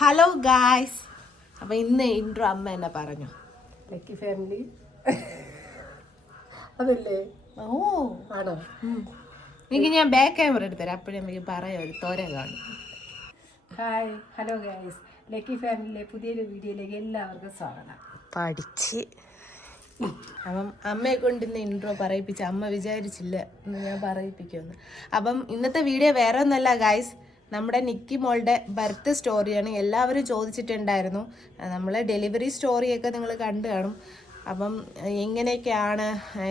Hello guys. അപ്പോൾ ഇന്ന് intro അമ്മ എന്നെ പറഞ്ഞു. ലക്കി ഫാമിലി അതല്ലേ? ഓ ആണോ? എനിക്ക് ഞാൻ ബാക്ക് ക്യാമറ എടുത്തരാം, അപ്പോഴും എനിക്ക് പറയാം, ഒരു തോര കാണും. Hi, hello guys. ലക്കി ഫാമിലിയിലെ പുതിയൊരു വീഡിയോയിലേക്ക് എല്ലാവർക്കും സ്വാഗതം. പഠിച്ച് അപ്പം അമ്മയെ കൊണ്ട് ഇന്ന് ഇൻട്രോ പറയിപ്പിച്ച അമ്മ വിചാരിച്ചില്ല ഇന്ന് ഞാൻ പറയിപ്പിക്കുമെന്ന്. അപ്പം ഇന്നത്തെ വീഡിയോ വേറെ ഒന്നല്ല ഗായ്സ്, നമ്മുടെ നിക്കി മോളുടെ ബർത്ത് സ്റ്റോറിയാണ്. എല്ലാവരും ചോദിച്ചിട്ടുണ്ടായിരുന്നു. നമ്മൾ ഡെലിവറി സ്റ്റോറിയൊക്കെ നിങ്ങൾ കണ്ടു കാണും. അപ്പം എങ്ങനെയൊക്കെയാണ്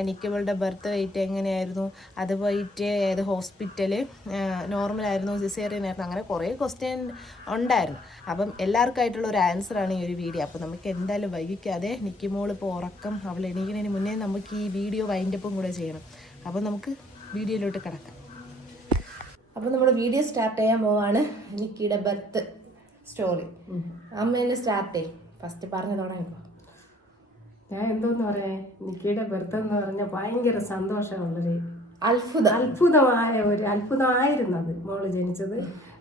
നിക്കി മോളുടെ ബർത്ത് വെയിറ്റ് എങ്ങനെയായിരുന്നു, അത് പോയിട്ട് ഏത് ഹോസ്പിറ്റല്, നോർമലായിരുന്നു, സിസേറിയൻ ആയിരുന്നു, അങ്ങനെ കുറേ ക്വസ്റ്റ്യൻ ഉണ്ടായിരുന്നു. അപ്പം എല്ലാവർക്കായിട്ടുള്ള ഒരു ആൻസറാണ് ഈ ഒരു വീഡിയോ. അപ്പോൾ നമുക്ക് എന്തായാലും വൈകിക്കാതെ, നിക്കി മോൾ ഇപ്പോൾ ഉറക്കം, അവൾ എണീക്കുന്നതിന് മുന്നേ നമുക്ക് ഈ വീഡിയോ വൈൻഡപ്പും കൂടെ ചെയ്യണം. അപ്പം നമുക്ക് വീഡിയോയിലോട്ട് കിടക്കാം. അപ്പോൾ നമ്മൾ വീഡിയോ സ്റ്റാർട്ട് ചെയ്യാൻ പോവാണ്. നിക്കിയുടെ ബർത്ത് സ്റ്റോറി അമ്മേനെ സ്റ്റാർട്ട് ചെയ്യും. ഫസ്റ്റ് പറഞ്ഞു തുടങ്ങിക്കോ. ഞാൻ എന്തോന്ന് പറയാ, നിക്കിയുടെ ബർത്ത് എന്ന് പറഞ്ഞാൽ ഭയങ്കര സന്തോഷമുള്ളൊരു അത്ഭുതമായിരുന്നു അത്. മോള് ജനിച്ചത്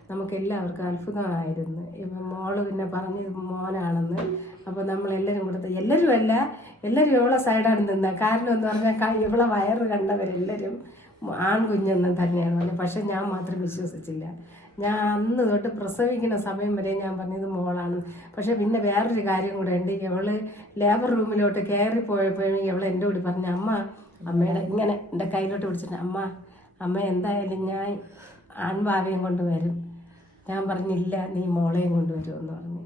നമുക്ക് എല്ലാവർക്കും അത്ഭുതമായിരുന്നു. ഇപ്പം മോള് പിന്നെ പറഞ്ഞു മോനാണെന്ന്. അപ്പോൾ നമ്മളെല്ലാവരും കൊടുത്ത്, എല്ലാവരും ഇവളെ സൈഡാണ് നിന്നത്. കാരണം എന്ന് പറഞ്ഞാൽ ഇവളെ വയറ് കണ്ടവരെല്ലാവരും ആൺകുഞ്ഞെന്ന് തന്നെയാണ് പറഞ്ഞത്. പക്ഷെ ഞാൻ മാത്രം വിശ്വസിച്ചില്ല. ഞാൻ അന്ന് തൊട്ട് പ്രസവിക്കുന്ന സമയം വരെ ഞാൻ പറഞ്ഞത് മോളാണ്. പക്ഷെ പിന്നെ വേറൊരു കാര്യം കൂടെ ഉണ്ട്. ഇവള് ലേബർ റൂമിലോട്ട് കയറിപ്പോയപ്പോഴും ഇവള് എൻ്റെ കൂടി പറഞ്ഞു, അമ്മയുടെ ഇങ്ങനെ എൻ്റെ കയ്യിലോട്ട് പിടിച്ചിട്ട്, അമ്മ എന്തായാലും ഞാൻ ആൺഭാവയും കൊണ്ടുവരും. ഞാൻ പറഞ്ഞില്ല, നീ മോളെയും കൊണ്ടുവരുമെന്ന് പറഞ്ഞു.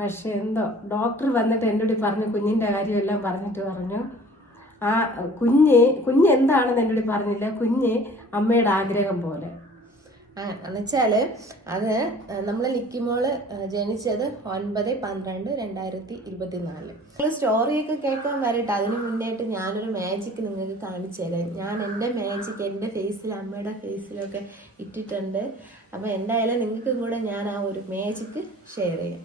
പക്ഷെ എന്തോ ഡോക്ടർ വന്നിട്ട് എൻ്റെ കൂടി പറഞ്ഞു, കുഞ്ഞിൻ്റെ കാര്യമെല്ലാം പറഞ്ഞിട്ട് പറഞ്ഞു, ആ കുഞ്ഞ് എന്താണെന്ന് എൻ്റെ കൂടി പറഞ്ഞില്ല, കുഞ്ഞ് അമ്മയുടെ ആഗ്രഹം പോലെ. എന്നുവെച്ചാൽ അത് നമ്മളെ നിക്കിമോള് ജനിച്ചത് 9/12/2024. നിങ്ങൾ സ്റ്റോറിയൊക്കെ കേൾക്കാൻ വരട്ടെ. അതിന് മുന്നേയായിട്ട് ഞാനൊരു മാജിക് നിങ്ങൾക്ക് കാണിച്ചു തരാം. ഞാൻ എൻ്റെ മാജിക് എൻ്റെ ഫേസിൽ, അമ്മയുടെ ഫേസിലൊക്കെ ഇട്ടിട്ടുണ്ട്. അപ്പോൾ എന്തായാലും നിങ്ങൾക്കും കൂടെ ഞാൻ ആ ഒരു മാജിക് ഷെയർ ചെയ്യാം.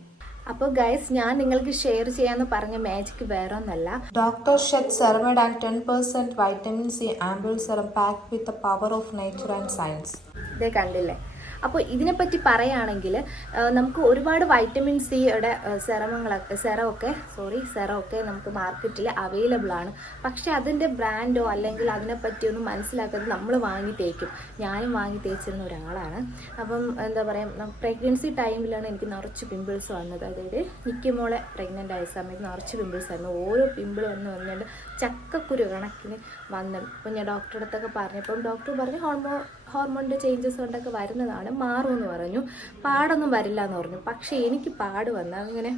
അപ്പോൾ ഗൈസ്, ഞാൻ നിങ്ങൾക്ക് ഷെയർ ചെയ്യാമെന്ന് പറഞ്ഞ മാജിക് വേറെ ഒന്നല്ല. Dr. Shed Ceramide and 10% vitamin C ampoule serum packed with the power of nature and science. ഇതേ കണ്ടില്ലേ? അപ്പോൾ ഇതിനെപ്പറ്റി പറയുകയാണെങ്കിൽ നമുക്ക് ഒരുപാട് വൈറ്റമിൻ സിയുടെ സെറമൊക്കെ നമുക്ക് മാർക്കറ്റിൽ അവൈലബിൾ ആണ്. പക്ഷെ അതിൻ്റെ ബ്രാൻഡോ അല്ലെങ്കിൽ അതിനെപ്പറ്റിയൊന്നും മനസ്സിലാക്കാതെ നമ്മൾ വാങ്ങി തേക്കും. ഞാനും വാങ്ങി തേച്ചിരുന്ന ഒരാളാണ്. അപ്പം എന്താ പറയുക, പ്രഗ്നൻസി ടൈമിലാണ് എനിക്ക് നിറച്ച് പിമ്പിൾസ് വന്നത്. അതായത് നിക്കിമോളെ പ്രഗ്നൻ്റ് ആയ സമയത്ത് നിറച്ച് പിമ്പിൾസ് ആയിരുന്നു. ഓരോ പിമ്പിൾ വന്നുകൊണ്ട് ചക്കക്കുരു കണക്കിന് വന്നു. അപ്പം ഞാൻ ഡോക്ടറുടെ അടുത്തൊക്കെ പറഞ്ഞപ്പം ഡോക്ടർ പറഞ്ഞു ഹോർമോണിൻ്റെ ചേഞ്ചസ് കൊണ്ടൊക്കെ വരുന്നതാണ്, മാറുമെന്ന് പറഞ്ഞു. പാടൊന്നും വരില്ല എന്ന് പറഞ്ഞു. പക്ഷേ എനിക്ക് പാട് വന്നാൽ അങ്ങനെ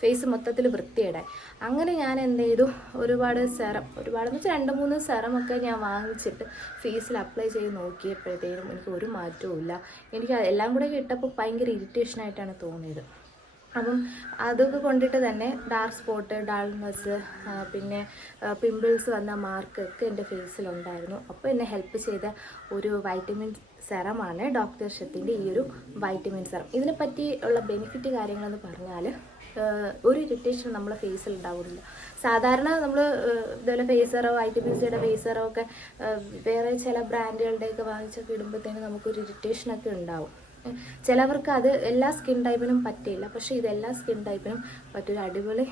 ഫേസ് മൊത്തത്തിൽ വൃത്തിയേടായി. അങ്ങനെ ഞാൻ എന്ത് ചെയ്തു, ഒരുപാടെന്ന് വെച്ചാൽ 2-3 സെറമൊക്കെ ഞാൻ വാങ്ങിച്ചിട്ട് ഫേസിൽ അപ്ലൈ ചെയ്ത് നോക്കിയപ്പോഴത്തേനും എനിക്ക് ഒരു മാറ്റവും ഇല്ല. എനിക്ക് എല്ലാം കൂടെ ഇട്ടപ്പോൾ ഭയങ്കര ഇറിറ്റേഷനായിട്ടാണ് തോന്നിയത്. അപ്പം അതൊക്കെ കൊണ്ടിട്ട് തന്നെ ഡാർക്ക് സ്പോട്ട്, ഡൾനെസ്, പിന്നെ പിമ്പിൾസ് വന്ന മാർക്കൊക്കെ എൻ്റെ ഫേസിലുണ്ടായിരുന്നു. അപ്പോൾ എന്നെ ഹെൽപ്പ് ചെയ്ത ഒരു വൈറ്റമിൻ സെറമാണ് ഡോക്ടർ ഷെത്തിൻ്റെ ഈ ഒരു വൈറ്റമിൻ സെറം. ഇതിനെപ്പറ്റി ഉള്ള ബെനിഫിറ്റ് കാര്യങ്ങളെന്ന് പറഞ്ഞാൽ, ഒരു ഇറിറ്റേഷൻ നമ്മളെ ഫേസിൽ ഉണ്ടാവുന്നില്ല. സാധാരണ നമ്മൾ ഇതുപോലെ ഫേസറോ വൈറ്റമിൻ സിയുടെ ഫേസറോ ഒക്കെ വേറെ ചില ബ്രാൻഡുകളുടെയൊക്കെ വാങ്ങിച്ചൊക്കെ ഇടുമ്പോഴത്തേനും നമുക്കൊരു ഇറിറ്റേഷനൊക്കെ ഉണ്ടാവും. ചിലവർക്ക് അത് എല്ലാ സ്കിൻ ടൈപ്പിനും പറ്റില്ല. പക്ഷേ ഇത് എല്ലാ സ്കിൻ ടൈപ്പിനും പറ്റൊരു അടിപൊളി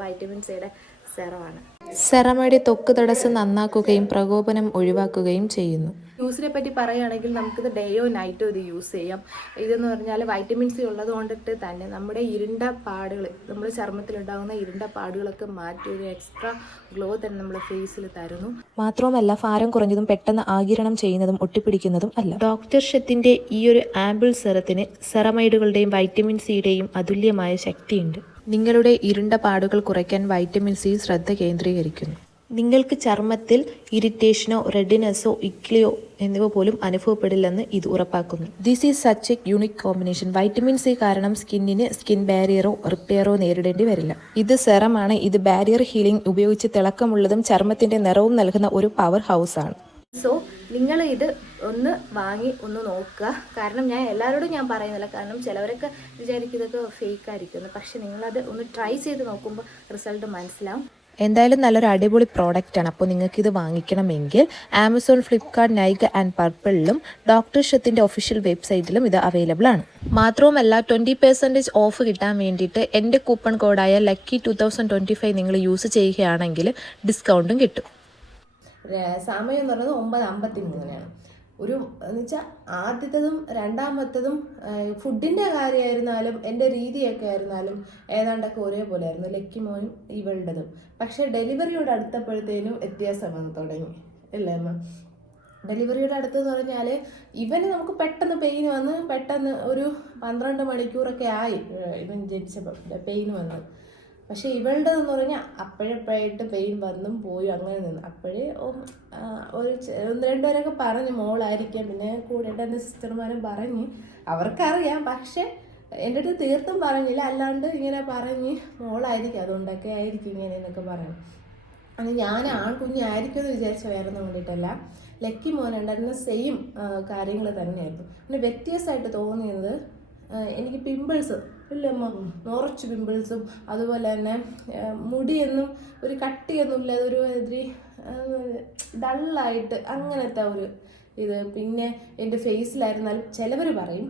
വൈറ്റമിൻ സിയുടെ സെറമാണ്. സെറമൈഡ് ത്വക്ക് തടസ്സം നന്നാക്കുകയും പ്രകോപനം ഒഴിവാക്കുകയും ചെയ്യുന്നു. യൂസിനെ പറ്റി പറയുകയാണെങ്കിൽ നമുക്കിത് ഡേയോ നൈറ്റോ ഇത് യൂസ് ചെയ്യാം. ഇതെന്ന് പറഞ്ഞാൽ വൈറ്റമിൻ സി ഉള്ളത് കൊണ്ടിട്ട് തന്നെ നമ്മുടെ ഇരുണ്ട പാടുകൾ, നമ്മുടെ ചർമ്മത്തിലുണ്ടാകുന്ന ഇരുണ്ട പാടുകളൊക്കെ മാറ്റി ഒരു എക്സ്ട്രാ ഗ്ലോ തന്നെ നമ്മുടെ ഫേസിൽ തരുന്നു. മാത്രവുമല്ല, ഭാരം കുറഞ്ഞതും പെട്ടെന്ന് ആഗിരണം ചെയ്യുന്നതും ഒട്ടിപ്പിടിക്കുന്നതും അല്ല. ഡോക്ടർ ഷെത്തിന്റെ ഈ ഒരു ആംപിൾ സെറത്തിന് സെറമൈഡുകളുടെയും വൈറ്റമിൻ സിയുടെയും അതുല്യമായ ശക്തിയുണ്ട്. നിങ്ങളുടെ ഇരുണ്ട പാടുകൾ കുറയ്ക്കാൻ വൈറ്റമിൻ സി ശ്രദ്ധ കേന്ദ്രീകരിക്കുന്നു. നിങ്ങൾക്ക് ചർമ്മത്തിൽ ഇറിറ്റേഷനോ റെഡിനെസ്സോ ഇക്ലിയോ എന്നിവ പോലും അനുഭവപ്പെടില്ലെന്ന് ഇത് ഉറപ്പാക്കുന്നു. This is such A unique combination. Vitamin C കാരണം സ്കിന്നിന് സ്കിൻ ബാരിയറോ റിപ്പയറോ നേരിടേണ്ടി വരില്ല. ഇത് സെറമാണ്. ഇത് ബാരിയർ ഹീലിംഗ് ഉപയോഗിച്ച് തിളക്കമുള്ളതും ചർമ്മത്തിന്റെ നിറവും നൽകുന്ന ഒരു പവർ ഹൗസ് ആണ്. സോ നിങ്ങൾ ഇത് ഒന്ന് വാങ്ങി ഒന്ന് നോക്കുക. കാരണം ഞാൻ എല്ലാവരോടും ഞാൻ പറയുന്നില്ല, കാരണം ചിലവരൊക്കെ വിചാരിക്കും ഇതൊക്കെ ഫേക്ക് ആയിരിക്കുമെന്ന്. പക്ഷെ നിങ്ങളത് ഒന്ന് ട്രൈ ചെയ്ത് നോക്കുമ്പോൾ റിസൾട്ട് മനസ്സിലാവും. എന്തായാലും നല്ലൊരു അടിപൊളി പ്രോഡക്റ്റാണ്. അപ്പോൾ നിങ്ങൾക്ക് ഇത് വാങ്ങിക്കണമെങ്കിൽ ആമസോൺ, ഫ്ലിപ്കാർട്ട്, നൈക ആൻഡ് പർപ്പിളിലും ഡോക്ടർ ഷത്തിൻ്റെ ഒഫീഷ്യൽ വെബ്സൈറ്റിലും ഇത് അവൈലബിൾ ആണ്. മാത്രവുമല്ല 20% ഓഫ് കിട്ടാൻ വേണ്ടിയിട്ട് എൻ്റെ കൂപ്പൺ കോഡായ ലക്കി 2025 നിങ്ങൾ യൂസ് ചെയ്യുകയാണെങ്കിൽ ഡിസ്കൗണ്ടും കിട്ടും. സമയം എന്ന് പറയുന്നത് 9:53 ഒരു എന്ന് വെച്ചാൽ ആദ്യത്തതും രണ്ടാമത്തതും ഫുഡിൻ്റെ കാര്യമായിരുന്നാലും എൻ്റെ രീതിയൊക്കെ ആയിരുന്നാലും ഏതാണ്ടൊക്കെ ഒരേപോലെ ആയിരുന്നു, ലക്കി മോനും ഇവളുടേതും. പക്ഷെ ഡെലിവറിയോട് അടുത്തപ്പോഴത്തേനും വ്യത്യാസം വന്ന് തുടങ്ങി അല്ലേ അമ്മ? ഡെലിവറിയുടെ അടുത്തെന്ന് പറഞ്ഞാൽ ഇവന് നമുക്ക് പെട്ടെന്ന് പെയിൻ വന്ന് പെട്ടെന്ന് ഒരു 12 മണിക്കൂറൊക്കെ ആയി ഇവൻ ജനിച്ചപ്പോൾ പെയിൻ വന്ന്. പക്ഷെ ഇവളുടെതെന്ന് പറഞ്ഞാൽ അപ്പോഴപ്പോഴായിട്ട് പെയിൻ വന്നും പോയി അങ്ങനെ നിന്ന്. അപ്പോഴേ ഒരു 1-2 പേരൊക്കെ പറഞ്ഞു മോളായിരിക്കാം, പിന്നെ കൂടെ എൻ്റെ സിസ്റ്റർമാരും പറഞ്ഞ് അവർക്കറിയാം. പക്ഷെ എൻ്റെ അടുത്ത് തീർത്തും പറഞ്ഞില്ല, അല്ലാണ്ട് ഇങ്ങനെ പറഞ്ഞ് മോളായിരിക്കും അതുകൊണ്ടൊക്കെ ആയിരിക്കും ഇങ്ങനെ എന്നൊക്കെ പറഞ്ഞു. അത് ഞാൻ ആൺകുഞ്ഞായിരിക്കും എന്ന് വിചാരിച്ച വേറെ ഒന്നും കൊണ്ടിട്ടല്ല. ലക്കി മോനുണ്ടായിരുന്ന സെയിം കാര്യങ്ങൾ തന്നെയായിരുന്നു. പിന്നെ വ്യത്യാസമായിട്ട് തോന്നിയത് എനിക്ക് പിമ്പിൾസ് ഇല്ലമ്മ, നിറച്ച് പിമ്പിൾസും അതുപോലെ തന്നെ മുടിയൊന്നും ഒരു കട്ടിയൊന്നും ഇല്ല, അതൊരു ഇത്തിരി ഡള്ളായിട്ട് അങ്ങനത്തെ ഒരു ഇത്. പിന്നെ എൻ്റെ ഫേസിലായിരുന്നാലും ചിലവർ പറയും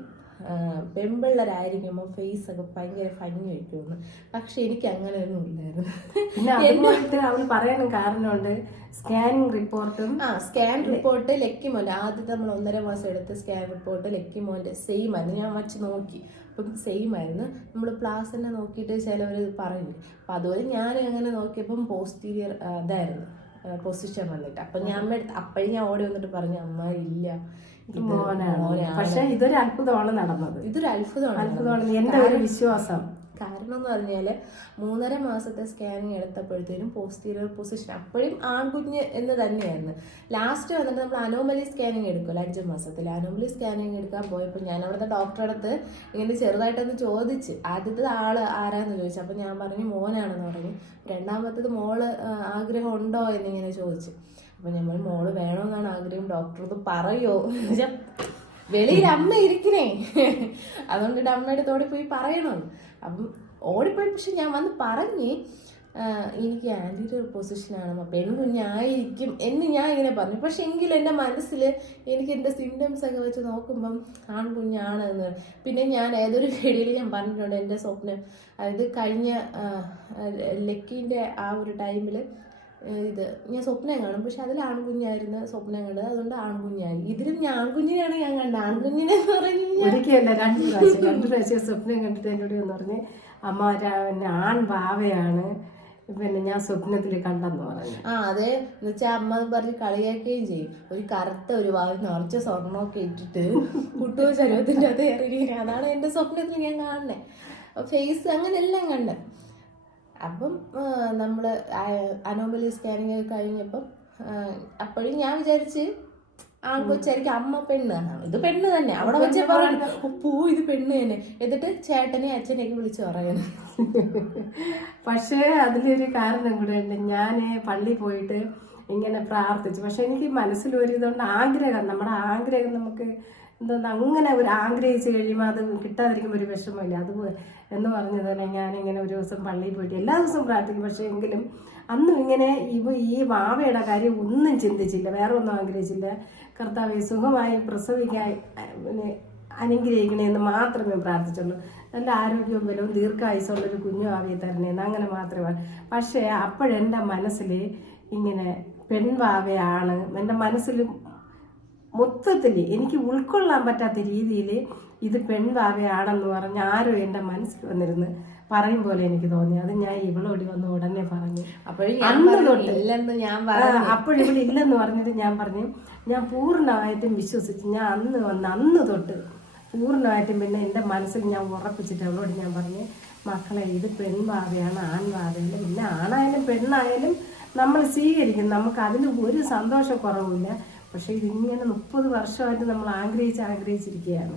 പെമ്പിള്ളരായിരിക്കുമ്പോൾ ഫേസൊക്കെ ഭയങ്കര ഭംഗി വയ്ക്കുമെന്ന്. പക്ഷെ എനിക്ക് അങ്ങനെയൊന്നും ഇല്ലായിരുന്നു. പിന്നെ അതുപോലത്തെ അവൾ പറയാനും കാരണമുണ്ട്, സ്കാനിങ് റിപ്പോർട്ടും സ്കാൻ റിപ്പോർട്ട് ലക്കിമോൻ്റെ ആദ്യത്തെ നമ്മൾ 1.5 മാസം എടുത്ത് സ്കാൻ റിപ്പോർട്ട് ലക്കിമോൻ്റെ സെയിം ആയിരുന്നു. ഞാൻ വച്ച് നോക്കി, അപ്പം സെയിം ആയിരുന്നു. നമ്മൾ പ്ലാസിനെ നോക്കിയിട്ട് ചിലവർ പറയും. അപ്പം അതുപോലെ ഞാൻ അങ്ങനെ നോക്കിയപ്പം പോസ്റ്റീരിയർ ഇതായിരുന്നു പൊസിഷൻ വന്നിട്ട്. അപ്പം ഞാൻ അപ്പോഴും ഞാൻ ഓടി വന്നിട്ട് പറഞ്ഞു അമ്മ ഇല്ല പക്ഷെ ഇതൊരു അത്ഭുതമാണ് നടന്നത്. ഇതൊരു അത്ഭുതമാണ് എന്റെ ഒരു വിശ്വാസം. കാരണം എന്ന് പറഞ്ഞാൽ 3.5 മാസത്തെ സ്കാനിങ് എടുത്തപ്പോഴത്തേനും പോസ്റ്റീരിയർ പൊസിഷൻ അപ്പോഴും ആൺകുഞ്ഞ് എന്ന് തന്നെയായിരുന്നു. ലാസ്റ്റ് വന്നിട്ട് നമ്മൾ അനോമലി സ്കാനിങ് എടുക്കുമല്ലോ 5 മാസത്തിൽ. അനോമലി സ്കാനിങ് എടുക്കാൻ പോയപ്പോൾ ഞാൻ അവിടുത്തെ ഡോക്ടറെ അടുത്ത് ഇങ്ങനെ ചെറുതായിട്ടൊന്ന് ചോദിച്ച്, ആദ്യത്തെ ആള് ആരാന്ന് ചോദിച്ചു. അപ്പം ഞാൻ പറഞ്ഞു മോനാണെന്ന് പറഞ്ഞു. രണ്ടാമത്തത് മോള് ആഗ്രഹം ഉണ്ടോ എന്നിങ്ങനെ ചോദിച്ചു. അപ്പം നമ്മൾ മോള് വേണമെന്നാണ് ആഗ്രഹം, ഡോക്ടർ ഇത് പറയോ എന്നുവെച്ചാൽ വെളിയിൽ അമ്മ ഇരിക്കണേ, അതുകൊണ്ടിട്ട് അമ്മയുടെ തോടി പോയി പറയണം. അപ്പം ഓടിപ്പോയി. പക്ഷെ ഞാൻ വന്ന് പറഞ്ഞ് എനിക്ക് ആൻറ്റീരിയർ പൊസിഷനാണ്, പെൺകുഞ്ഞായിരിക്കും എന്ന് ഞാൻ ഇങ്ങനെ പറഞ്ഞു. പക്ഷെ എങ്കിലും എൻ്റെ മനസ്സിൽ എനിക്ക് എൻ്റെ സിംറ്റംസ് ഒക്കെ വെച്ച് നോക്കുമ്പം ആൺകുഞ്ഞാണ് എന്ന്. പിന്നെ ഞാൻ ഏതൊരു വീഡിയോയിൽ ഞാൻ പറഞ്ഞിട്ടുണ്ട് എൻ്റെ സ്വപ്നം, അതായത് കഴിഞ്ഞ ലക്കീൻ്റെ ആ ഒരു ടൈമിൽ ഇത് ഞാൻ സ്വപ്നം കാണും. പക്ഷെ അതിൽ ആൺകുഞ്ഞായിരുന്നു സ്വപ്നം കണ്ടത്, അതുകൊണ്ട് ആൺകുഞ്ഞായി. ഇതിലും ഞാൻ ആൺകുഞ്ഞിനെയാണ് ഞാൻ കണ്ടത്. ആൺകുഞ്ഞിനെ ഒരിക്കലല്ല 2 പ്രാവശ്യം സ്വപ്നം കണ്ടിട്ട് എന്നോട് എന്ന് പറഞ്ഞ് അമ്മ ആൺ ഭാവയാണ് പിന്നെ ഞാൻ സ്വപ്നത്തിൽ കണ്ടെന്ന് പറഞ്ഞു. അതെ എന്ന് വെച്ചാൽ അമ്മ പറഞ്ഞ് കളിയാക്കുകയും ചെയ്യും. ഒരു കറുത്ത ഒരു വാവ് നിറച്ച സ്വർണ്ണമൊക്കെ ഇട്ടിട്ട് കുട്ടുവ ശരീരത്തിൻ്റെ അത് ഇറങ്ങിയിരിക്കുക. അതാണ് എൻ്റെ സ്വപ്നത്തിൽ ഞാൻ കാണുന്നത്. ഫേസ് അങ്ങനെ എല്ലാം കണ്ടത്. അപ്പം നമ്മൾ അനോമലി സ്കാനിങ് കഴിഞ്ഞപ്പം അപ്പോഴും ഞാൻ വിചാരിച്ച് ആൺകൊച്ചായിരിക്കും, അമ്മ പെണ്ണ്, ഇത് പെണ്ണ് തന്നെ. അവിടെ വെച്ച് പറഞ്ഞു പോ ഇത് പെണ്ണ് തന്നെ. എന്നിട്ട് ചേട്ടനെ അച്ഛനെയൊക്കെ വിളിച്ച് പറയുന്നു. പക്ഷേ അതിലൊരു കാരണം കൂടെ ഉണ്ട്. ഞാൻ പള്ളിയിൽ പോയിട്ട് ഇങ്ങനെ പ്രാർത്ഥിച്ചു. പക്ഷെ എനിക്ക് മനസ്സിലൊരിതുകൊണ്ട് ആഗ്രഹം, നമ്മുടെ ആഗ്രഹം നമുക്ക് എന്തോന്ന് അങ്ങനെ ഒരു ആഗ്രഹിച്ച് കഴിയുമ്പോൾ അത് കിട്ടാതിരിക്കുമ്പോൾ ഒരു വിഷമമില്ല. അത് എന്ന് പറഞ്ഞതുപോലെ ഞാനിങ്ങനെ ഒരു ദിവസം പള്ളിയിൽ പോയിട്ട് എല്ലാ ദിവസവും പ്രാർത്ഥിക്കും. പക്ഷേ എങ്കിലും അന്നും ഇങ്ങനെ ഈ വാവയുടെ കാര്യം ഒന്നും ചിന്തിച്ചില്ല, വേറെ ഒന്നും ആഗ്രഹിച്ചില്ല. കർത്താവെ സുഖമായി പ്രസവിക്കാൻ പിന്നെ അനുഗ്രഹിക്കണേന്ന് മാത്രമേ പ്രാർത്ഥിച്ചുള്ളൂ. നല്ല ആരോഗ്യവും ബലവും ദീർഘായുസുള്ളൊരു കുഞ്ഞു ആവിയെ തരണേന്ന് അങ്ങനെ മാത്രമേ. പക്ഷേ അപ്പോഴെൻ്റെ മനസ്സിൽ ഇങ്ങനെ പെൺവാവയാണ് എൻ്റെ മനസ്സിൽ മൊത്തത്തിൽ എനിക്ക് ഉൾക്കൊള്ളാൻ പറ്റാത്ത രീതിയിൽ ഇത് പെൺവാവയാണെന്ന് പറഞ്ഞ് ആരോ എൻ്റെ മനസ്സിൽ വന്നിരുന്ന് പറയും പോലെ എനിക്ക് തോന്നി. അത് ഞാൻ ഇവളോടി വന്ന് ഉടനെ പറഞ്ഞു. അന്ന് തൊട്ട് അപ്പോഴിവിടെ ഇല്ലെന്ന് പറഞ്ഞിട്ട് ഞാൻ പറഞ്ഞു, ഞാൻ പൂർണ്ണമായിട്ടും വിശ്വസിച്ച് ഞാൻ അന്ന് തൊട്ട് പൂർണ്ണമായിട്ടും പിന്നെ എൻ്റെ മനസ്സിൽ ഞാൻ ഉറപ്പിച്ചിട്ട് അവളോട് ഞാൻ പറഞ്ഞു, മക്കളെ ഇത് പെൺവാവയാണ് ആൺവാവയല്ല. പിന്നെ ആണായാലും പെണ്ണായാലും നമ്മൾ സ്വീകരിക്കും, നമുക്ക് അതിന് ഒരു സന്തോഷക്കുറവില്ല. പക്ഷെ ഇതിങ്ങനെ 30 വർഷമായിട്ട് നമ്മൾ ആഗ്രഹിച്ചിരിക്കുകയാണ്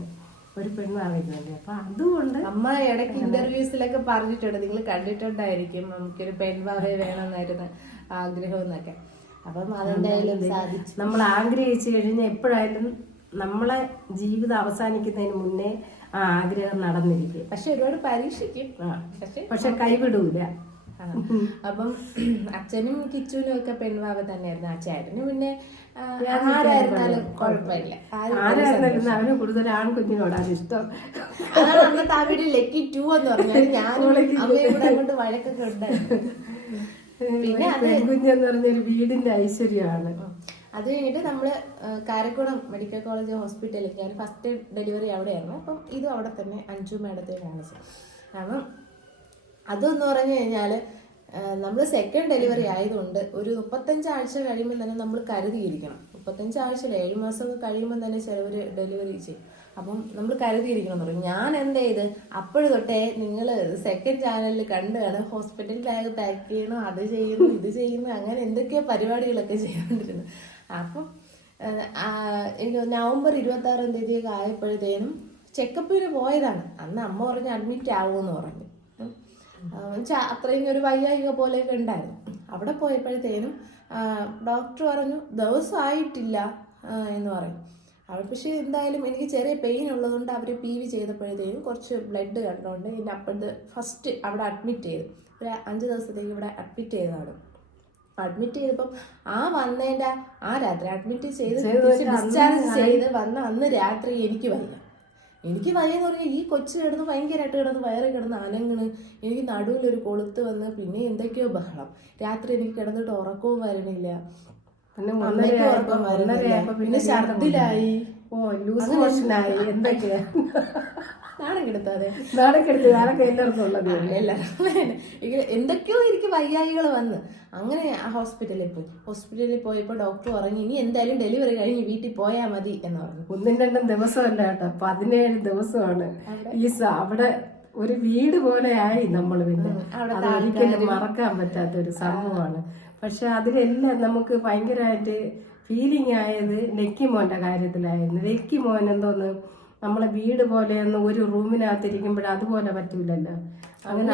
ഒരു പെണ്ണാവേണ്ടി വേണ്ടി. അപ്പൊ അതുകൊണ്ട് അമ്മ ഇടയ്ക്ക് ഇന്റർവ്യൂസിലൊക്കെ പറഞ്ഞിട്ടുണ്ട്, നിങ്ങൾ കണ്ടിട്ടുണ്ടായിരിക്കും നമുക്കൊരു പെൺവാവയെ വേണമെന്നായിരുന്നു ആഗ്രഹം എന്നൊക്കെ. അപ്പം അതെന്തായാലും സാധിച്ചു. നമ്മൾ ആഗ്രഹിച്ചു കഴിഞ്ഞാൽ എപ്പോഴായാലും നമ്മളെ ജീവിതം അവസാനിക്കുന്നതിന് മുന്നേ ആ ആഗ്രഹം നടന്നിരിക്കും. പക്ഷെ ഒരുപാട് പരീക്ഷിക്കും, പക്ഷെ കൈവിടൂല. അപ്പം അച്ഛനും കിച്ചുവിനും ഒക്കെ പെൺവാവ തന്നെയായിരുന്നു. ആ ചേട്ടനും പിന്നെ ആരായിരുന്നാലും കുഴപ്പമില്ല. ആരായിരുന്നാലും അവന് കൂടുതൽ ആൺകുഞ്ഞിനോടാണ് ഇഷ്ടം. അതാണ് അന്നത്തെ ആ വീട്ടിൽ ലക്കി 2 എന്ന് പറഞ്ഞാൽ ഞാനും അമ്മയും കൂടെ അങ്ങോട്ട് വഴക്കൊക്കെ ഉണ്ടായിരുന്നു. പിന്നെ അത് പെൺകുഞ്ഞെന്ന് പറഞ്ഞൊരു വീടിന്റെ ഐശ്വര്യമാണ്. അത് കഴിഞ്ഞിട്ട് നമ്മള് കാരക്കോണം മെഡിക്കൽ കോളേജ് ഹോസ്പിറ്റലിൽ ഞാൻ ഫസ്റ്റ് ഡെലിവറി അവിടെയായിരുന്നു. അപ്പം ഇതും അവിടെ തന്നെ അഞ്ജു മാഡത്തെ കാണിച്ചത്. കാരണം അതെന്ന് പറഞ്ഞു കഴിഞ്ഞാൽ നമ്മൾ സെക്കൻഡ് ഡെലിവറി ആയതുകൊണ്ട് ഒരു 35 ആഴ്ച കഴിയുമ്പോൾ തന്നെ നമ്മൾ കരുതിയിരിക്കണം. 35 ആഴ്ച 7 മാസമൊക്കെ കഴിയുമ്പോൾ തന്നെ ചിലവർ ഡെലിവറി ചെയ്യും. അപ്പം നമ്മൾ കരുതിയിരിക്കണം എന്ന് പറയും. ഞാൻ എന്താ ചെയ്ത് അപ്പോഴും തൊട്ടേ നിങ്ങൾ സെക്കൻഡ് ചാനലിൽ കണ്ടാണ് ഹോസ്പിറ്റൽ ബാഗ് പാക്ക് ചെയ്യണം, അത് ചെയ്യുന്നു, ഇത് ചെയ്യുന്നു, അങ്ങനെ എന്തൊക്കെയോ പരിപാടികളൊക്കെ ചെയ്തുകൊണ്ടിരുന്നു. അപ്പം നവംബർ 26-ാം തീയതിയൊക്കെ ആയപ്പോഴത്തേനും ചെക്കപ്പിന് പോയതാണ്. അന്ന് അമ്മ പറഞ്ഞ് അഡ്മിറ്റ് ആവുമെന്ന് പറഞ്ഞു. അത്രയും ഒരു വയ്യായിക പോലെയൊക്കെ ഉണ്ടായിരുന്നു. അവിടെ പോയപ്പോഴത്തേനും ഡോക്ടർ പറഞ്ഞു ദിവസമായിട്ടില്ല എന്ന് പറയും. അവിടെ പക്ഷേ എന്തായാലും എനിക്ക് ചെറിയ പെയിൻ ഉള്ളതുകൊണ്ട് അവർ PV ചെയ്തപ്പോഴത്തേനും കുറച്ച് ബ്ലഡ് കണ്ടുകൊണ്ട് എൻ്റെ അപ്പോഴത്തെ ഫസ്റ്റ് അവിടെ അഡ്മിറ്റ് ചെയ്തു. ഒരു 5 ദിവസത്തേക്ക് ഇവിടെ അഡ്മിറ്റ് ചെയ്തതാണ്. അഡ്മിറ്റ് ചെയ്തപ്പം വന്നതിൻ്റെ ആ രാത്രി അഡ്മിറ്റ് ചെയ്ത് ഡിസ്ചാർജ് ചെയ്ത് വന്ന അന്ന് രാത്രി എനിക്ക് വയ്യെന്ന് പറഞ്ഞാൽ ഈ കൊച്ചു കിടന്ന് ഭയങ്കരമായിട്ട് കിടന്ന് വയറ് കിടന്ന് അനങ്ങണ്. എനിക്ക് നടുവിലൊരു കൊളുത്ത് വന്ന് പിന്നെ എന്തൊക്കെയോ ബഹളം. രാത്രി എനിക്ക് കിടന്നിട്ട് ഉറക്കവും വരണില്ല, അമ്മയ്ക്ക് ഉറക്കം വരുന്നില്ല, പിന്നെ ഛർദിലായി, ലൂസ് മോഷനായി, എന്തൊക്കെയാ നാണം കെടുത്താതെ എന്തൊക്കെയോ എനിക്ക് വയ്യായികൾ വന്ന് അങ്ങനെ ഹോസ്പിറ്റലിൽ പോയപ്പോൾ ഡോക്ടർ പറഞ്ഞു ഇനി എന്തായാലും ഡെലിവറി കഴിഞ്ഞ് വീട്ടിൽ പോയാൽ മതി എന്ന് പറഞ്ഞു. 1-2 ദിവസമല്ല കേട്ടോ, 17 ദിവസമാണ് അവിടെ ഒരു വീട് പോലെയായി നമ്മൾ. പിന്നെ ഒരിക്കലും മറക്കാൻ പറ്റാത്ത ഒരു സംഭവമാണ്. പക്ഷെ അതിലെല്ലാം നമുക്ക് ഭയങ്കരമായിട്ട് ഫീലിംഗ് ആയത് ലക്കി മോന്റെ കാര്യത്തിലായിരുന്നു. ലക്കി മോൻ എന്തോന്ന് നമ്മളെ വീട് പോലെയൊന്നും ഒരു റൂമിനകത്തിരിക്കുമ്പോൾ അതുപോലെ പറ്റൂലല്ലോ. അങ്ങനെ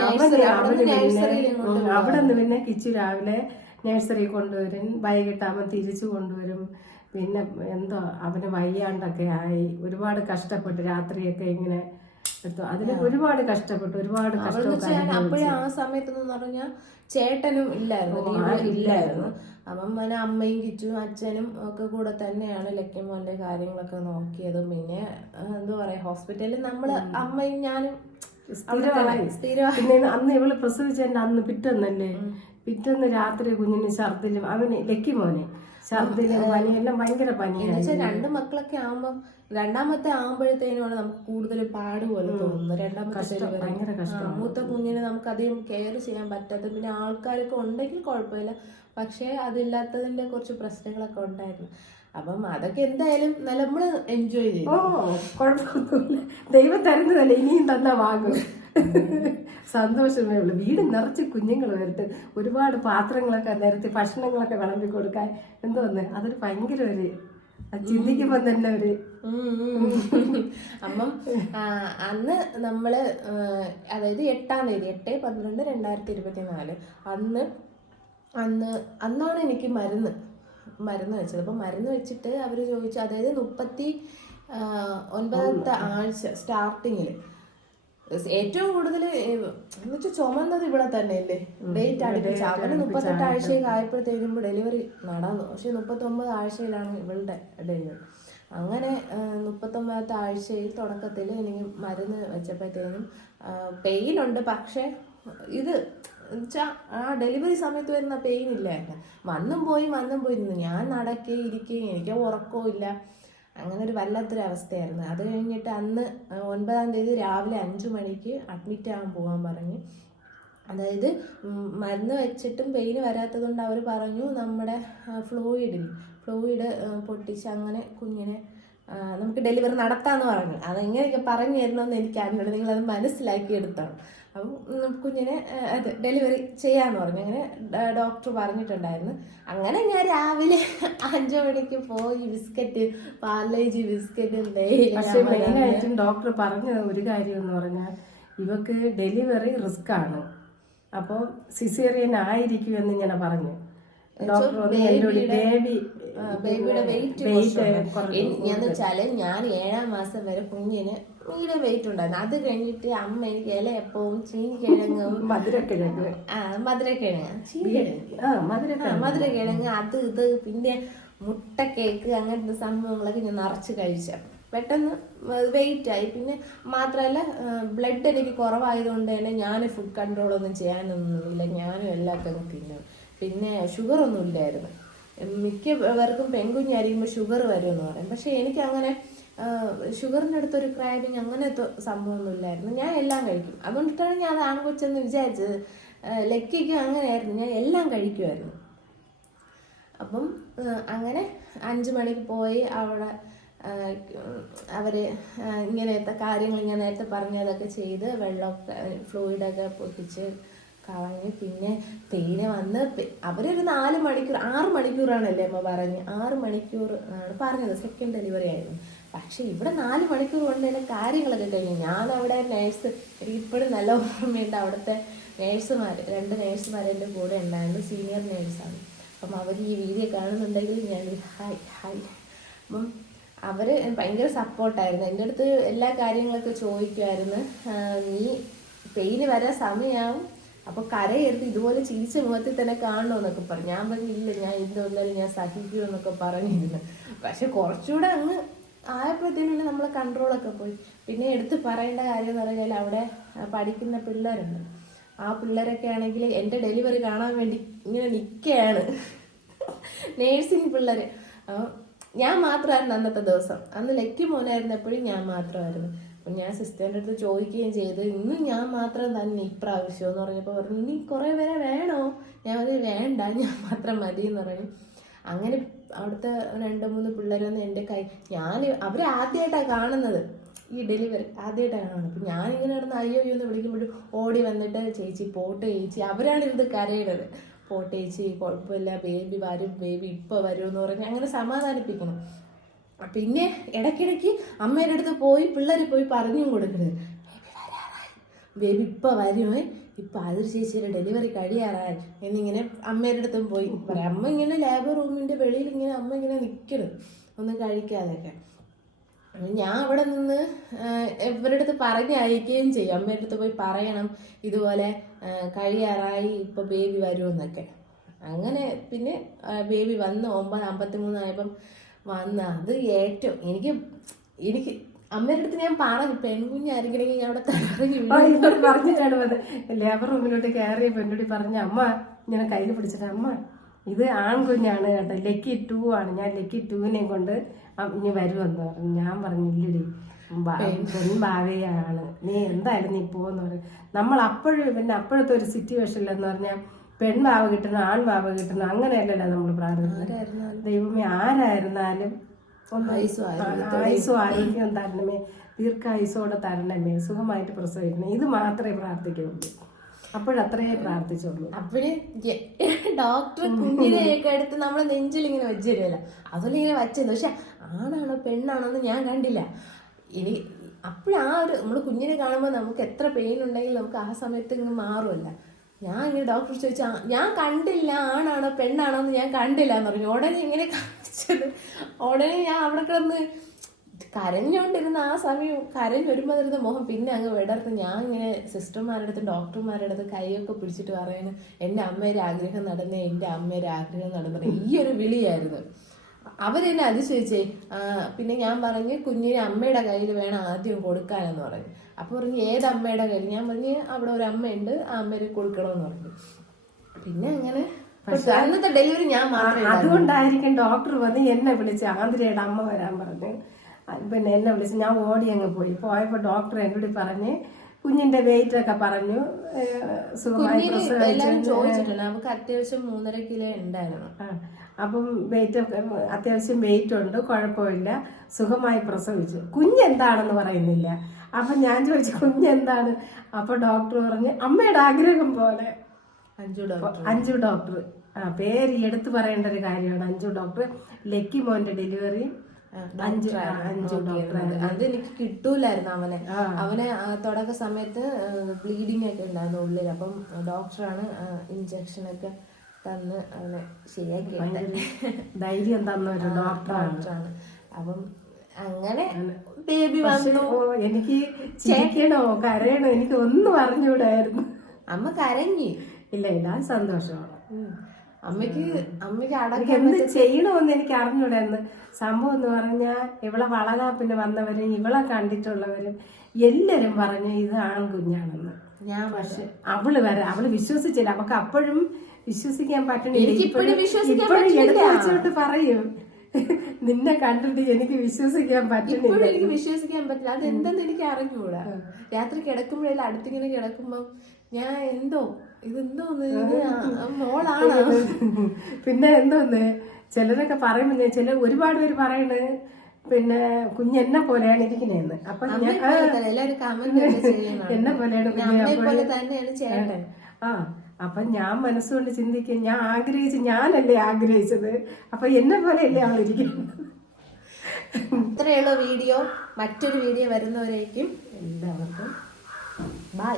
അവിടെ നിന്ന് പിന്നെ കിച്ചു രാവിലെ നഴ്സറി കൊണ്ടുവരും, വൈകിട്ടാകുമ്പോൾ തിരിച്ചു കൊണ്ടുവരും. പിന്നെ എന്തോ അവന് വയ്യാണ്ടൊക്കെ ആയി ഒരുപാട് കഷ്ടപ്പെട്ടു. രാത്രിയൊക്കെ ഇങ്ങനെ അതിന് ഒരുപാട് കഷ്ടപ്പെട്ടു, ഒരുപാട് അപ്പോഴും ആ സമയത്തെന്ന് പറഞ്ഞാൽ ചേട്ടനും ഇല്ലായിരുന്നു. അപ്പം പിന്നെ അമ്മയും കിച്ചും അച്ഛനും ഒക്കെ കൂടെ തന്നെയാണ് ലക്കി മോന്റെ കാര്യങ്ങളൊക്കെ നോക്കിയതും. പിന്നെ എന്താ പറയാ ഹോസ്പിറ്റലിൽ നമ്മള് അമ്മയും ഞാനും പിന്നെ അന്ന് ഇവള് പ്രസവിച്ചതിന്റെ അന്ന് പിറ്റേന്ന് രാത്രി കുഞ്ഞിന് ഛർദിലും അവന് ലക്കി മോനെ ഛർദിലും പനിയെല്ലാം ഭയങ്കര പനിയാണ്. 2 മക്കളൊക്കെ ആവുമ്പം രണ്ടാമത്തെ ആവുമ്പോഴത്തേനുമാണ് നമുക്ക് കൂടുതൽ പാട് പോലെ തോന്നുന്നത്. രണ്ടാമത്തെ മൂത്ത കുഞ്ഞിനെ നമുക്ക് അധികം കെയർ ചെയ്യാൻ പറ്റാത്ത, പിന്നെ ആൾക്കാരൊക്കെ ഉണ്ടെങ്കിൽ കുഴപ്പമില്ല, പക്ഷെ അതില്ലാത്തതിന്റെ കുറച്ച് പ്രശ്നങ്ങളൊക്കെ ഉണ്ടായിരുന്നു. അപ്പം അതൊക്കെ എന്തായാലും നമ്മള് എൻജോയ് ചെയ്തു. കുഴപ്പമൊന്നുമില്ല, ദൈവം തരുന്നതല്ലേ, ഇനിയും തന്നാ വാങ്ങും. സന്തോഷമേ ഉള്ളു. വീട് നിറച്ച് കുഞ്ഞുങ്ങൾ വരട്ടെ, ഒരുപാട് പാത്രങ്ങളൊക്കെ നിരത്തി ഭക്ഷണങ്ങളൊക്കെ വിളമ്പി കൊടുക്കാൻ എന്തോന്ന് അതൊരു ഭയങ്കര ഒരു ചിന്തിക്കുമ്പോ തന്നെ ഒരു അപ്പം അന്ന് നമ്മള് അതായത് 8-ാം തീയതി 8/12/2024 അന്നാണ് എനിക്ക് മരുന്ന് വെച്ചത്. അപ്പം മരുന്ന് വെച്ചിട്ട് അവർ ചോദിച്ചു, അതായത് 39ാമത്തെ ആഴ്ച സ്റ്റാർട്ടിങ്ങിൽ ഏറ്റവും കൂടുതൽ എന്നുവെച്ചാൽ ചുമന്നത് ഇവിടെ തന്നെ അല്ലേ, ഡേറ്റ് അടുപ്പിച്ച്. അവന് 38 ആഴ്ചയൊക്കെ ആയപ്പോഴത്തേനും ഡെലിവറി നടന്നു. പക്ഷെ 39 ആഴ്ചയിലാണ് ഇവളുടെ ഡെലിവറി. അങ്ങനെ 39ാമത്തെ ആഴ്ചയിൽ തുടക്കത്തിൽ എനിക്ക് മരുന്ന് വെച്ചപ്പോഴത്തേനും പെയിൻ ഉണ്ട്. പക്ഷെ ഇത് എന്നുവെച്ചാൽ ആ ഡെലിവറി സമയത്ത് വരുന്ന പെയിൻ ഇല്ലായിരുന്നു. വന്നും പോയി ഇരുന്നു. ഞാൻ നടക്കുകയും ഇരിക്കുകയും എനിക്ക് ഉറക്കവും ഇല്ല. അങ്ങനെ ഒരു വല്ലാത്തൊരവസ്ഥയായിരുന്നു. അത് കഴിഞ്ഞിട്ട് അന്ന് 9-ാം തീയതി രാവിലെ 5 മണിക്ക് അഡ്മിറ്റ് ആകാൻ പോകാൻ പറഞ്ഞു. അതായത് മരുന്ന് വെച്ചിട്ടും പെയിന് വരാത്തത് കൊണ്ട് അവർ പറഞ്ഞു നമ്മുടെ ഫ്ലൂയിഡ് പൊട്ടിച്ച് അങ്ങനെ കുഞ്ഞിനെ നമുക്ക് ഡെലിവറി നടത്താമെന്ന് പറഞ്ഞു. അതെങ്ങനെയൊക്കെ പറഞ്ഞു തരണമെന്ന് എനിക്ക് അറിഞ്ഞിട്ട് നിങ്ങളത് മനസ്സിലാക്കി എടുത്താണ്. അപ്പം കുഞ്ഞിനെ ഡെലിവറി ചെയ്യാന്ന് പറഞ്ഞു. അങ്ങനെ ഡോക്ടർ പറഞ്ഞിട്ടുണ്ടായിരുന്നു. അങ്ങനെ ഞാൻ രാവിലെ 5 മണിക്ക് പോയി പാർലേജി ബിസ്ക്കറ്റ്. പക്ഷെ മെയിനായിട്ടും ഡോക്ടർ പറഞ്ഞ ഒരു കാര്യം എന്ന് പറഞ്ഞാൽ ഇവക്ക് ഡെലിവറി റിസ്ക് ആണ്, അപ്പോൾ സിസേറിയൻ ആയിരിക്കുമെന്ന് ഇങ്ങനെ പറഞ്ഞു. ഡോക്ടർ വന്ന് എന്നോട് ബേബിയുടെ വെയിറ്റ് എന്ന് വെച്ചാല് ഞാൻ 7ാം മാസം വരെ കുഞ്ഞിന് മീഡിയം വെയിറ്റ് ഉണ്ടായിരുന്നു. അത് കഴിഞ്ഞിട്ട് അമ്മ എനിക്ക് ഇലയപ്പവും ചീനിക്കിഴങ്ങും മധുരക്കിഴങ്ങ് മധുരക്കിഴങ്ങ് അത് ഇത് പിന്നെ മുട്ട കേക്ക് അങ്ങനത്തെ സംഭവങ്ങളൊക്കെ ഞാൻ നിറച്ച് കഴിച്ച പെട്ടെന്ന് വെയിറ്റ് ആയി. പിന്നെ മാത്രമല്ല ബ്ലഡ് എനിക്ക് കുറവായതുകൊണ്ട് തന്നെ ഞാൻ ഫുഡ് കൺട്രോൾ ഒന്നും ചെയ്യാനൊന്നുമില്ല. ഞാനും എല്ലാവർക്കും തിന്നും. പിന്നെ ഷുഗർ ഒന്നും ഇല്ലായിരുന്നു. മിക്കവർക്കും പെൺകുഞ്ഞായിരിക്കുമ്പോൾ ഷുഗർ വരുമെന്ന് പറയും. പക്ഷെ എനിക്ക് അങ്ങനെ ഷുഗറിൻ്റെ അടുത്തൊരു ക്രാവിങ് അങ്ങനത്തെ സംഭവമൊന്നും ഇല്ലായിരുന്നു. ഞാൻ എല്ലാം കഴിക്കും. അതുകൊണ്ടിട്ടാണ് ഞാൻ അത് ആൺകൊച്ചെന്ന് വിചാരിച്ചത്. ലക്കിക്കും അങ്ങനെയായിരുന്നു, ഞാൻ എല്ലാം കഴിക്കുമായിരുന്നു. അപ്പം അങ്ങനെ 5 മണിക്ക് പോയി അവിടെ അവർ ഇങ്ങനത്തെ കാര്യങ്ങൾ ഞാൻ നേരത്തെ പറഞ്ഞതൊക്കെ ചെയ്ത് വെള്ളമൊക്കെ ഫ്ലൂയിഡൊക്കെ പൊട്ടിച്ച് കളഞ്ഞ് പിന്നെ പെയിന് വന്ന് അവരൊരു 4 മണിക്കൂർ 6 മണിക്കൂറാണല്ലേ അമ്മ പറഞ്ഞ് 6 മണിക്കൂർ ആണ് പറഞ്ഞത്. സെക്കൻഡ് ഡെലിവറി ആയിരുന്നു. പക്ഷെ ഇവിടെ 4 മണിക്കൂർ കൊണ്ട് തന്നെ കാര്യങ്ങളൊക്കെ കഴിഞ്ഞു. ഞാനവിടെ നേഴ്സ്, എനിക്ക് ഇപ്പോഴും നല്ല ഓർമ്മയുണ്ട്. അവിടുത്തെ നേഴ്സുമാർ 2 നേഴ്സുമാർ എൻ്റെ കൂടെ ഉണ്ടായിരുന്നു, സീനിയർ നേഴ്സാണ്. അപ്പം അവർ ഈ വീഡിയോ കാണുന്നുണ്ടെങ്കിൽ ഞാൻ ഹായ്. അപ്പം അവർ ഭയങ്കര സപ്പോർട്ടായിരുന്നു. എൻ്റെ അടുത്ത് എല്ലാ കാര്യങ്ങളൊക്കെ ചോദിക്കുമായിരുന്നു. നീ പെയിന് വരാൻ സമയമാവും, അപ്പോൾ കരയെടുത്ത് ഇതുപോലെ ചിരിച്ച മുഖത്തിൽ തന്നെ കാണണമെന്നൊക്കെ പറഞ്ഞു. ഞാൻ പറഞ്ഞില്ല, ഞാൻ ഇതൊന്നാലും ഞാൻ സഹിക്കുമെന്നൊക്കെ പറഞ്ഞിരുന്നു. പക്ഷെ കുറച്ചുകൂടെ അങ്ങ് ആയപ്പോഴത്തേനും നമ്മളെ കൺട്രോളൊക്കെ പോയി. പിന്നെ എടുത്ത് പറയേണ്ട കാര്യം എന്ന് പറഞ്ഞാൽ അവിടെ പഠിക്കുന്ന പിള്ളേരുണ്ട്. ആ പിള്ളേരൊക്കെ ആണെങ്കിൽ എൻ്റെ ഡെലിവറി കാണാൻ വേണ്ടി ഇങ്ങനെ നിൽക്കുകയാണ്, നേഴ്സിംഗ് പിള്ളേർ. ഞാൻ മാത്രമായിരുന്നു അന്നത്തെ ദിവസം. അന്ന് ലക്കി മോനായിരുന്നപ്പോഴും ഞാൻ മാത്രമായിരുന്നു. അപ്പം ഞാൻ സിസ്റ്ററിൻ്റെ അടുത്ത് ചോദിക്കുകയും ചെയ്ത്, ഇന്നും ഞാൻ മാത്രം തന്നെ ഇപ്രാവശ്യം എന്ന് പറഞ്ഞപ്പോൾ പറഞ്ഞു, ഇനി കുറേ പേരെ വേണോ? ഞാൻ അത് വേണ്ട, ഞാൻ മാത്രം മതി എന്ന് പറഞ്ഞു. അങ്ങനെ അവിടുത്തെ 2-3 പിള്ളേരൊന്നും എൻ്റെ അവർ ആദ്യമായിട്ടാണ് കാണുന്നത്, ഈ ഡെലിവറി ആദ്യമായിട്ടാണ് കാണുന്നത്. അപ്പം ഞാനിങ്ങനെ നടന്ന് അയ്യോ എന്ന് വിളിക്കുമ്പോഴും ഓടി വന്നിട്ട് ചേച്ചി പോട്ട് ചേച്ചി, അവരാണ് ഇരുന്ന് കരയുന്നത്. പോട്ട് ചേച്ചി കുഴപ്പമില്ല, ബേബി വരും, ബേബി ഇപ്പോൾ വരും എന്ന് പറഞ്ഞ് അങ്ങനെ സമാധാനിപ്പിക്കണം. പിന്നെ ഇടയ്ക്കിടയ്ക്ക് അമ്മയുടെ അടുത്ത് പോയി പിള്ളേർ പോയി പറഞ്ഞും കൊടുക്കരുത്, ബേബി വരാറായി, ബേബി ഇപ്പോൾ വരുമേ, ഇപ്പം അതിൽ ചേച്ചിയുടെ ഡെലിവറി കഴിയാറായി എന്നിങ്ങനെ അമ്മയുടെ അടുത്തും പോയി പറയാം. അമ്മ ഇങ്ങനെ ലേബർ റൂമിൻ്റെ വെളിയിൽ ഇങ്ങനെ അമ്മ ഇങ്ങനെ നിൽക്കണം ഒന്നും കഴിക്കാതെയൊക്കെ. ഞാൻ അവിടെ നിന്ന് ഇവരുടെ അടുത്ത് പറഞ്ഞയക്കുകയും ചെയ്യും. അമ്മയുടെ അടുത്ത് പോയി പറയണം ഇതുപോലെ കഴിയാറായി, ഇപ്പോൾ ബേബി വരുമെന്നൊക്കെ. അങ്ങനെ പിന്നെ ബേബി വന്ന് 9:53 ആയപ്പം വന്ന് അത് ഏറ്റവും എനിക്ക് അമ്മയുടെ അടുത്ത് ഞാൻ പറഞ്ഞു, പെൺകുഞ്ഞായിരിക്കണമെങ്കിൽ ഞാൻ അവിടെ പറഞ്ഞിട്ടാണ് അത് ലേബർ റൂമിലോട്ട് കയറിയപ്പോൾ എന്നോട് പറഞ്ഞ അമ്മ ഇങ്ങനെ കയ്യിൽ പിടിച്ചിട്ട്, അമ്മ ഇത് ആൺകുഞ്ഞാണ് കേട്ടോ, ലക്കി 2 ആണ്, ഞാൻ ലക്കി 2നെ കൊണ്ട് ഇനി വരുമെന്ന് പറഞ്ഞു. ഞാൻ പറഞ്ഞില്ലടി, പെൺഭാവയാണ്, നീ എന്തായാലും നീ പോന്ന് പറയും. നമ്മൾ അപ്പോഴും പിന്നെ അപ്പോഴത്തെ ഒരു സിറ്റുവേഷനിലെന്ന് പറഞ്ഞാൽ പെൺഭാവ കിട്ടണം ആൺഭാവ കിട്ടണം അങ്ങനെയല്ലല്ലോ നമ്മൾ പ്രാർത്ഥിക്കുന്നത്. ദൈവമേ ആരായിരുന്നാലും ആയുസ്സും ആരോഗ്യം തരണമേ, ദീർഘായുസോടെ തരണമേ, സുഖമായിട്ട് പ്രസവിക്കണേ, ഇത് മാത്രമേ പ്രാർത്ഥിക്കുള്ളൂ. അപ്പോഴത്രേ പ്രാർത്ഥിച്ചുള്ളൂ. അപ്പോഴേ ഡോക്ടർ കുഞ്ഞിനെയൊക്കെ എടുത്ത് നമ്മളെ നെഞ്ചിൽ ഇങ്ങനെ വെച്ച് തരുമല്ലോ, അതുപോലെ ഇങ്ങനെ വച്ചത്. പക്ഷെ ആണാണോ പെണ്ണാണോ എന്ന് ഞാൻ കണ്ടില്ല. ഇനി അപ്പോഴാ ഒരു നമ്മൾ കുഞ്ഞിനെ കാണുമ്പോൾ നമുക്ക് എത്ര പെയിൻ ഉണ്ടെങ്കിൽ നമുക്ക് ആ സമയത്ത് ഇങ്ങ് മാറുമല്ല. ഞാൻ ഇങ്ങനെ ഡോക്ടർ ചോദിച്ചാൽ ഞാൻ കണ്ടില്ല, ആണാണോ പെണ്ണാണോ എന്ന് ഞാൻ കണ്ടില്ല എന്ന് പറഞ്ഞു. ഉടനെ ഇങ്ങനെ കാണിച്ചത്, ഉടനെ ഞാൻ അവിടെ കിടന്ന് കരഞ്ഞുകൊണ്ടിരുന്ന ആ സമയം കരഞ്ഞ് വരുമ്പോഴത്തെ മുഖം പിന്നെ അങ്ങ് വിടർത്ത് ഞാൻ ഇങ്ങനെ സിസ്റ്റർമാരുടെ അടുത്ത് ഡോക്ടർമാരുടെ അടുത്ത് കൈയൊക്കെ പിടിച്ചിട്ട് പറയുന്നു, എൻ്റെ അമ്മയുടെ ആഗ്രഹം നടന്നേ, എൻ്റെ അമ്മയുടെ ആഗ്രഹം നടന്നേ, ഈ ഒരു വിളിയായിരുന്നു. അവരെന്നെ അതിശയിച്ചേ. പിന്നെ ഞാൻ പറഞ്ഞ് കുഞ്ഞിനെ അമ്മയുടെ കയ്യിൽ വേണം ആദ്യം കൊടുക്കാനെന്ന് പറഞ്ഞു. അപ്പോൾ പറഞ്ഞു ഏത് അമ്മയുടെ കയ്യിൽ? ഞാൻ പറഞ്ഞ് അവിടെ ഒരു അമ്മയുണ്ട്, ആ അമ്മയെ കൊടുക്കണമെന്ന് പറഞ്ഞു. പിന്നെ അങ്ങനെ അന്നത്തെ ഡെലിവറി ഞാൻ മാത്രമേ. അതുകൊണ്ടായിരിക്കും ഡോക്ടർ വന്ന് എന്നെ വിളിച്ച് ആന്ധ്രയുടെ അമ്മ വരാൻ പറഞ്ഞു. പിന്നെ എന്നെ വിളിച്ച് ഞാൻ ഓടി അങ്ങ് പോയപ്പോൾ ഡോക്ടർ എന്നോട് പറഞ്ഞ് കുഞ്ഞിന്റെ വെയിറ്റ് ഒക്കെ പറഞ്ഞു, സുഖമായി ചോദിച്ചിട്ടുണ്ട്. നമുക്ക് അത്യാവശ്യം 3.5 കിലോ ഉണ്ടായിരുന്നു. അപ്പം വെയിറ്റ് അത്യാവശ്യം വെയിറ്റ് ഉണ്ട്, കുഴപ്പമില്ല, സുഖമായി പ്രസവിച്ചു. കുഞ്ഞെന്താണെന്ന് പറയുന്നില്ല. അപ്പം ഞാൻ ചോദിച്ചു കുഞ്ഞെന്താണ്? അപ്പൊ ഡോക്ടർ പറഞ്ഞ് അമ്മയുടെ ആഗ്രഹം പോലെ. അഞ്ജു ഡോക്ടർ പേര് എടുത്തു പറയേണ്ട ഒരു കാര്യമാണ്. അഞ്ജു ഡോക്ടർ ലക്കി മോന്റെ ഡെലിവറി അഞ്ചു ഡോക്ടർ. അത് എനിക്ക് കിട്ടൂലായിരുന്നു അവനെ തുടക്ക സമയത്ത് ബ്ലീഡിങ് ഒക്കെ ഉണ്ടായിരുന്നു ഉള്ളിൽ. അപ്പം ഡോക്ടറാണ് ഇഞ്ചക്ഷനൊക്കെ തന്ന് അവനെ ശരിയാക്കി ഭയങ്കര ധൈര്യം തന്ന ഒരു ഡോക്ടറാണ്. അപ്പം അങ്ങനെ ബേബി വന്നു. എനിക്ക് ചിരിക്കണോ കരയണോ എനിക്ക് ഒന്നും അറിഞ്ഞൂടായിരുന്നു. അമ്മ കരഞ്ഞി. ഇല്ല ഇടാൻ സന്തോഷമാണ്. അമ്മക്ക് എനിക്ക് അടക്കം എന്ത് ചെയ്യണമെന്ന് എനിക്ക് അറിഞ്ഞൂടായിരുന്നു. സംഭവം എന്ന് പറഞ്ഞാൽ ഇവളെ വളകാപ്പിന് വന്നവരും ഇവളെ കണ്ടിട്ടുള്ളവരും എല്ലാരും പറഞ്ഞു ഇത് ആൺകുഞ്ഞാണെന്ന്. ഞാൻ പക്ഷെ അവള് വിശ്വസിച്ചില്ല. അവക്ക് അപ്പോഴും വിശ്വസിക്കാൻ പറ്റണില്ല. ഇപ്പോഴും എടുത്തു വെച്ചോട്ട് പറയും നിന്നെ കണ്ടിട്ട് എനിക്ക് വിശ്വസിക്കാൻ പറ്റണില്ല. എനിക്ക് വിശ്വസിക്കാൻ പറ്റില്ല. അത് എന്തെന്ന് എനിക്ക് അറിഞ്ഞൂടാ. രാത്രി കിടക്കുമ്പോഴെല്ലാം അടുത്തിങ്ങനെ കിടക്കുമ്പോ ഞാൻ ഇതെന്തോന്ന് മോളാണ്. പിന്നെ എന്തോന്ന് ചിലരൊക്കെ പറയുമ്പോ ഒരുപാട് പേര് പറയണ് പിന്നെ കുഞ്ഞെന്നെ പോലെയാണ് ഇരിക്കണേന്ന്. അപ്പൊ എല്ലാവരും കമന്റ് എന്നെ പോലെയാണ് പോലെ തന്നെയാണ് ചേട്ടൻ. അപ്പൊ ഞാൻ മനസ്സുകൊണ്ട് ചിന്തിക്കും ഞാനല്ലേ ആഗ്രഹിച്ചത്, അപ്പൊ എന്നെ പോലെയല്ലേ അവളിരിക്കുന്നത്. ഇത്രയുള്ള വീഡിയോ. മറ്റൊരു വീഡിയോ വരുന്നവരേക്കും എല്ലാവർക്കും ബൈ.